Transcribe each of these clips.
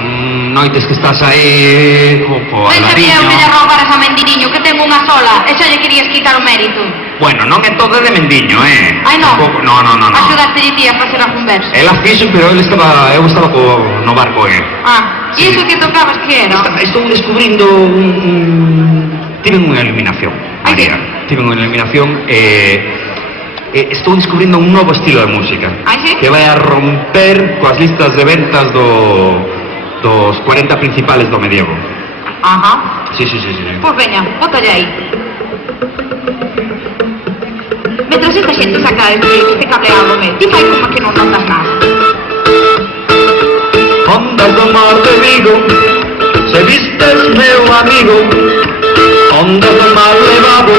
son noites que estás aí co Alvariño. Alvariño. Eu que lle roubaras a Mendidiño, que ten unha sola, e xa lle querías quitar o mérito. Bueno, non é todo de Mendiño, Ai, non? No. Axudaste ti a facer a conversa. Ela fixo, pero eu estaba no barco, Ah, Sí. e iso que tocabas que era? Estou descubrindo tive unha iluminación, Ai, María. sí. Tive unha iluminación estou descubrindo un novo estilo de música. Ai, sí? Que vai a romper coas listas de ventas dos 40 principales do medievo. Ajá. Sí. Pois veña, bótalle aí. Mentras esta xente saca este cableado, ti fai como que non notas nada. Ondas do mar de Vigo, se vistes meu amigo. Ondas do mar levado,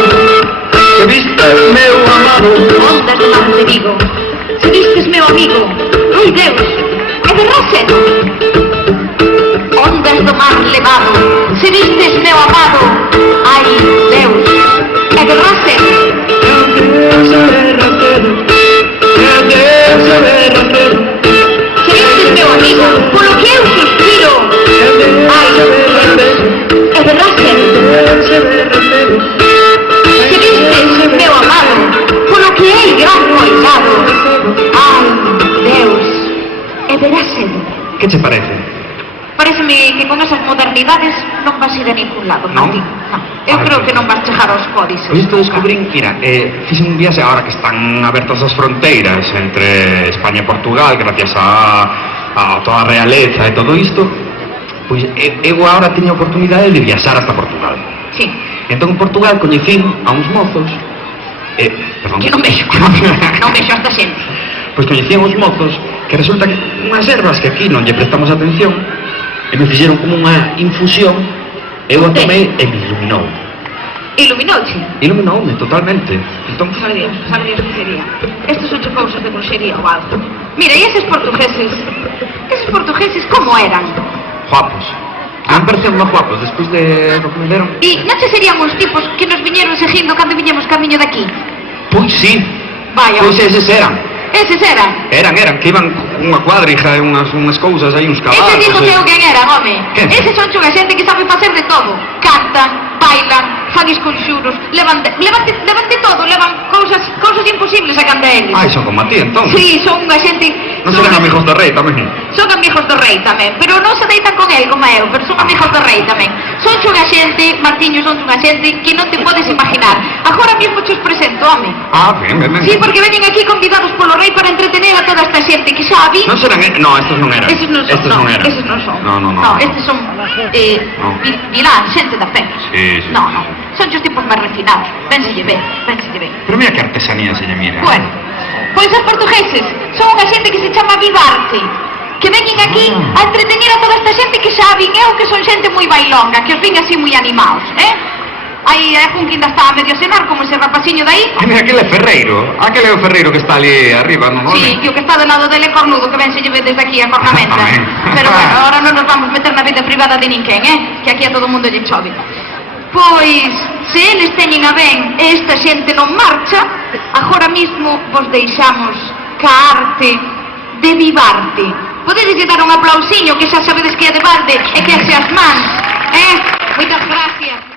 se vistes meu amado. Ondas do mar de Vigo, se vistes meu amigo. Ai, Deus, é de Roseno. Ondas do mar levado, se vistes meu amado. Ai, Deus, é de Roseno. Se vistes meu amigo, polo que eu suspiro. Ai, Deus, é de Roseno. Se vistes meu amado, polo que é gran coitado. Ai, Deus, é de Roseno. Que che parece? Pareceme que con esas modernidades non vas ir a ningún lado, Non? Martín. Non. Eu creo que non vas chegar aos códices. Pois isto descubrín, mira, fixe un viaxe agora que están abertas as fronteiras entre España e Portugal, gracias a toda a realeza e todo isto, pois eu agora teño a oportunidade de viaxar hasta Portugal. Sí. Entón en Portugal coñecín a uns mozos, perdón. Que non vexo, non vexo esta xente. Pois coñecían os mozos que resulta que unhas ervas que aquí non lle prestamos atención e me fixeron como unha infusión, eu a tomei e me iluminou. Iluminouche. Iluminoume totalmente. Entón, Sabe Dios que sería. Estes son cousas de bruxería ou algo. Mira, e eses portugueses como eran? guapos. Me parecían máis guapos despois de lo que me deron. E non che serían os tipos que nos viñeron seguindo cando viñemos camiño daqui? Pois sí. Vaya. Pois eses eran. Eses eran? Eran, que iban unha cuadrija e unhas cousas aí, uns cabalos. Ese digo que eu quen eran, home. Que? Eses son unha xente que sabe facer de todo. Cantan, bailan, fan esconxuros, levan de todo, levan cousas imposibles a canda eles. Ai, son como a ti, entón. Sí, son unha xente... Non serán amigos do rei tamén. Son amigos do rei tamén, pero non se deitan con el como eu, pero son amigos do rei tamén. Son unha xente, Martiño, son unha xente que non te podes imaginar. Agora mesmo te os presento, home. Ah, ben. Sí, porque veñen aquí convidados polo rei para entretener a toda esta xente que xa vi. Non serán, no, estes non eran. Eses non son, Estes non eran. eses non son. No. Estes son No. vilán, xente da penas. Sí. No, son os tipos máis refinados. Vénselle ben. Pero mira que artesanía se lle mira. Bueno, pois os portugueses son unha xente que se chama Vivarte, que veñen aquí a entretener a toda esta xente que xa vin eu que son xente moi bailonga, que os vin así moi animados, Aí a Junque ainda está a medio cenar como ese rapaciño de aí. Ai, mira, aquele é Ferreiro. Aquele é o Ferreiro que está ali arriba, non? Sí, e o que está do lado dele é cornudo, que ven se lle ve desde aquí a cornamenta. Amén. Pero bueno, ahora non nos vamos meter na vida privada de ninguén, que aquí a todo mundo lle chove. Pois, se eles teñen a ben e esta xente non marcha, agora mismo vos deixamos ca arte de Vivarte. Podedes lle dar un aplausiño, que xa sabedes que é de balde e que hace as mans, Moitas gracias.